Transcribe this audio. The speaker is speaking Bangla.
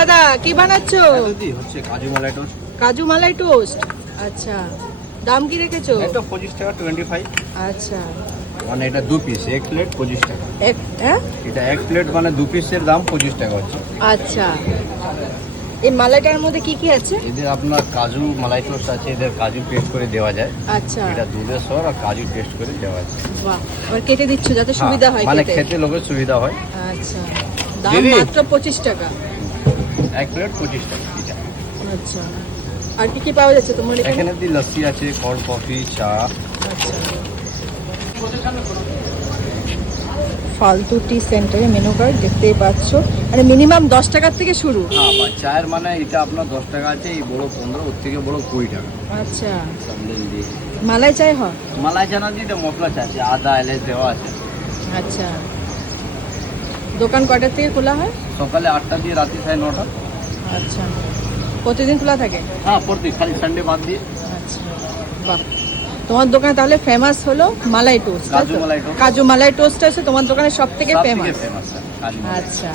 দাদা কি বানাচ্ছো? হচ্ছে কাজু মালাই টোস্ট। কাজু মালাই টোস্ট। আচ্ছা, দাম কি রেখেছো? এটা 25 টাকা 25। আচ্ছা, মানে এটা 2 পিস, এক প্লেট 25 টাকা। হ্যাঁ এটা এক প্লেট মানে 2 পিসের দাম 25 টাকা হচ্ছে। আচ্ছা, এই মালাইটার মধ্যে কি কি আছে? এদের আপনার কাজু মালাই টোস্ট আছে, এদের কাজু পেস্ট করে দেওয়া যায়। আচ্ছা, এটা দুধের সর আর কাজু পেস্ট করে দেওয়া যায়। বাহ, আবার কেটে দিচ্ছ যাতে সুবিধা হয় মানে খেতে। খেতে লোকের সুবিধা হয়। আচ্ছা, দাম দিদি? মাত্র 25 টাকা। এক প্লেট 25 টাকা এটা। আচ্ছা, আর কি কি পাওয়া যাচ্ছে তোমার এখানে? এখানে লস্যি আছে, কোল্ড কফি, চা। আচ্ছা, ফালতু টি সেন্টারে মেনু কার্ড দেখতেই পাচ্ছ, মানে মিনিমাম 10 টাকার থেকে শুরু। হ্যাঁ, বা চায়ের মানে এটা আপনার 10 টাকা আছে, এই বড় 15, ওর থেকে বড় 20 টাকা। আচ্ছা, সামলেন দিয়ে মালাই চাই হয়? মালাই চানা দিয়ে এটা মশলা চা আছে, আদা এলাচ দেওয়া আছে। আচ্ছা, দোকান কটার থেকে খোলা হয়? সকালে 8টা দিয়ে রাত্রি 9:30। আচ্ছা, প্রতিদিন খোলা থাকে? হ্যাঁ, প্রত্যেক, খালি সানডে বাদ দিয়ে। আচ্ছা, বাহ, তোমার দোকানে তাহলে ফেমাস হলো মালাই টোস্ট, কাজু মালাই টোস্ট। কাজু মালাই টোস্ট আছে তোমার দোকানে সব থেকে সব থেকে ফেমাস। ফেমাস কাজু মালাই। আচ্ছা,